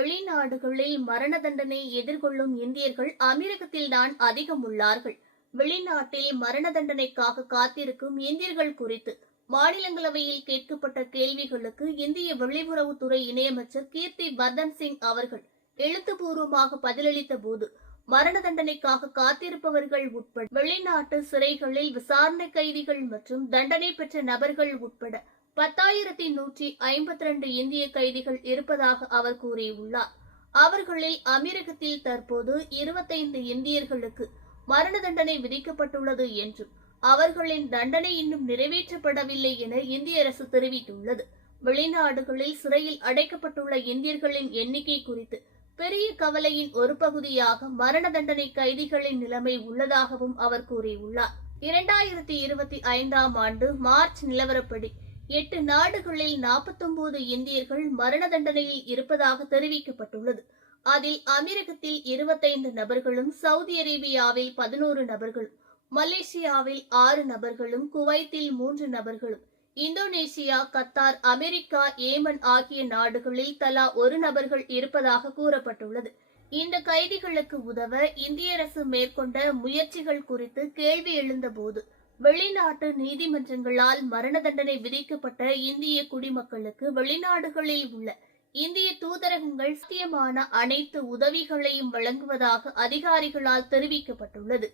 வெளிநாடுகளில் மரண தண்டனை எதிர்கொள்ளும் இந்தியர்கள் அமீரகத்தில்தான் அதிகம் உள்ளார்கள் வெளிநாட்டில் மரண தண்டனைக்காக காத்திருக்கும் இந்தியர்கள் குறித்து மாநிலங்களவையில் கேட்கப்பட்ட கேள்விகளுக்கு இந்திய வெளியுறவுத்துறை இணையமைச்சர் கீர்த்தி வர்தன் சிங் அவர்கள் எழுத்துப்பூர்வமாக பதிலளித்த போது மரண தண்டனைக்காக காத்திருப்பவர்கள் உட்பட வெளிநாட்டு சிறைகளில் விசாரணை கைதிகள் மற்றும் தண்டனை பெற்ற நபர்கள் உட்பட பத்தாயிரத்தி நூற்றி ஐம்பத்தி ரெண்டு இந்திய கைதிகள் இருப்பதாக அவர் கூறியுள்ளார். அவர்களில் அமீரகத்தில் தற்போது இருபத்தைந்து இந்தியர்களுக்கு மரண தண்டனை விதிக்கப்பட்டுள்ளது என்றும் அவர்களின் தண்டனை இன்னும் நிறைவேற்றப்படவில்லை என இந்திய அரசு தெரிவித்துள்ளது. வெளிநாடுகளில் சிறையில் அடைக்கப்பட்டுள்ள இந்தியர்களின் எண்ணிக்கை குறித்து பெரிய கவலையின் ஒரு பகுதியாக மரண தண்டனை கைதிகளின் நிலைமை உள்ளதாகவும் அவர் கூறியுள்ளார். இரண்டாயிரத்தி இருபத்தி ஐந்தாம் ஆண்டு மார்ச் நிலவரப்படி எட்டு நாடுகளில் நாற்பத்தொன்பது இந்தியர்கள் மரண தண்டனையில் இருப்பதாக தெரிவிக்கப்பட்டுள்ளது. அதில் அமெரிக்கத்தில் இருபத்தைந்து நபர்களும் சவுதி அரேபியாவில் பதினோரு நபர்களும் மலேசியாவில் ஆறு நபர்களும் குவைத்தில் மூன்று நபர்களும் இந்தோனேசியா கத்தார் அமெரிக்கா ஏமன் ஆகிய நாடுகளில் தலா ஒரு நபர்கள் இருப்பதாக கூறப்பட்டுள்ளது. இந்த கைதிகளுக்கு உதவ இந்திய அரசு மேற்கொண்ட முயற்சிகள் குறித்து கேள்வி எழுந்தபோது வெளிநாட்டு நீதிமன்றங்களால் மரண தண்டனை விதிக்கப்பட்ட இந்திய குடிமக்களுக்கு வெளிநாடுகளில் உள்ள இந்திய தூதரகங்கள் சத்தியமான அனைத்து உதவிகளையும் வழங்குவதாக அதிகாரிகளால் தெரிவிக்கப்பட்டுள்ளது.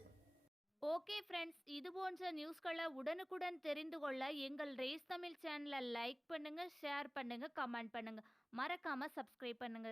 ஓகே ஃப்ரெண்ட்ஸ் இது போன்ற நியூஸ்களை உடனுக்குடன் தெரிந்து கொள்ள எங்கள் ரேஸ் தமிழ் சேனலை லைக் பண்ணுங்க ஷேர் பண்ணுங்க கமெண்ட் பண்ணுங்க. மறக்காம சப்ஸ்கிரைப் பண்ணுங்க.